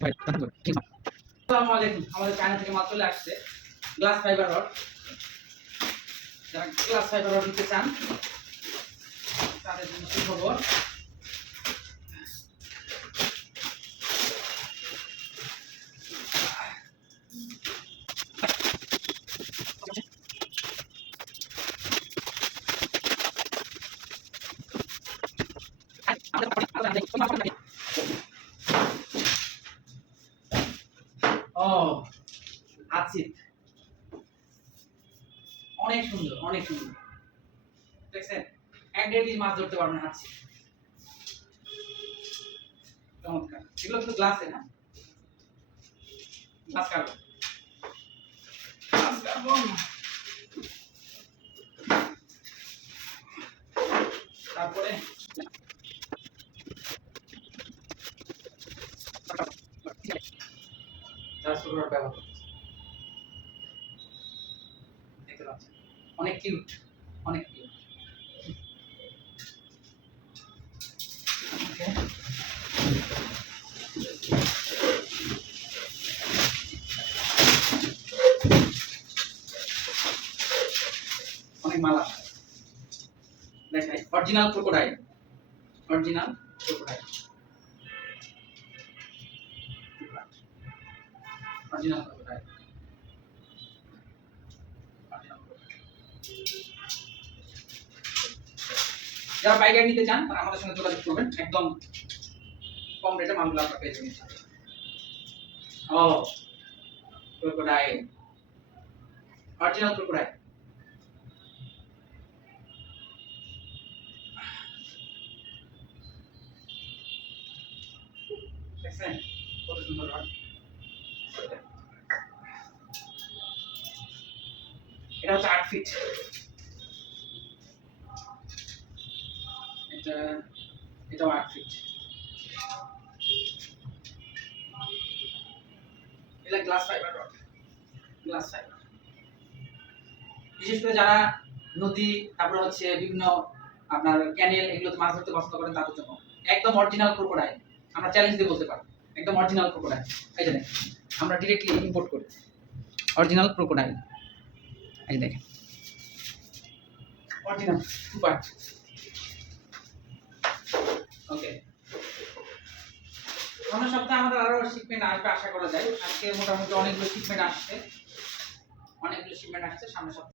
আসসালামু আলাইকুম। আমাদের চায়না থেকে মাল চলে আসছে গ্লাস ফাইবার রড। যারা গ্লাস ফাইবার রড নিতে চান তাদের জন্য সুখবর। ও আছি, অনেক সুন্দর, অনেক সুন্দর। দেখছেন, 1-1.5 কেজি মাছ ধরতে পারবেন আছি। চমৎকার। এগুলো কিন্তু গ্লাসে না, গ্লাস কার্বন, গ্লাস কার্বন। তারপরে ব্যবহার করতেছে, দেখতে পাচ্ছেন অনেক কিউট, অনেক কিউট। অনেক মালা দেখাই, original crocodile, original crocodile, original crocodile. যারা পাইকারি নিতে চান তারা আমাদের সঙ্গে যোগাযোগ করবেন, একদম কম রেটে মালগুলো আপনারা পেয়ে যাবেন। ও ক্রোকোডাইল, অরিজিনাল ক্রোকোডাইল। দেখছেন কত সুন্দর রড। এটা হচ্ছে 8 ফিট। এটাও 8 ফিট। এটা glass fibre rod, glass fibre. বিশেষ করে যারা নদী, তারপর হচ্ছে বিভিন্ন আপনার ক্যানেল, এগুলোতে মাছ ধরতে পছন্দ করেন তাদের জন্য একদম অরিজিনাল ক্রোকোডাইল। আমরা চ্যালেঞ্জ দিয়ে বলতে পারি একদম অরিজিনাল ক্রোকোডাইল। এই যে দেখেন, আমরা ডিরেক্টলি ইম্পোর্ট করি অরিজিনাল ক্রোকোডাইল। এই দেখেন অরিজিনাল সুপার। ওকে, সামনের সপ্তাহে আমাদের আরো শিপমেন্ট আসবে আশা করা যায়। আজকে মোটামুটি অনেকগুলো শিপমেন্ট আসছে সামনের সপ্তাহে।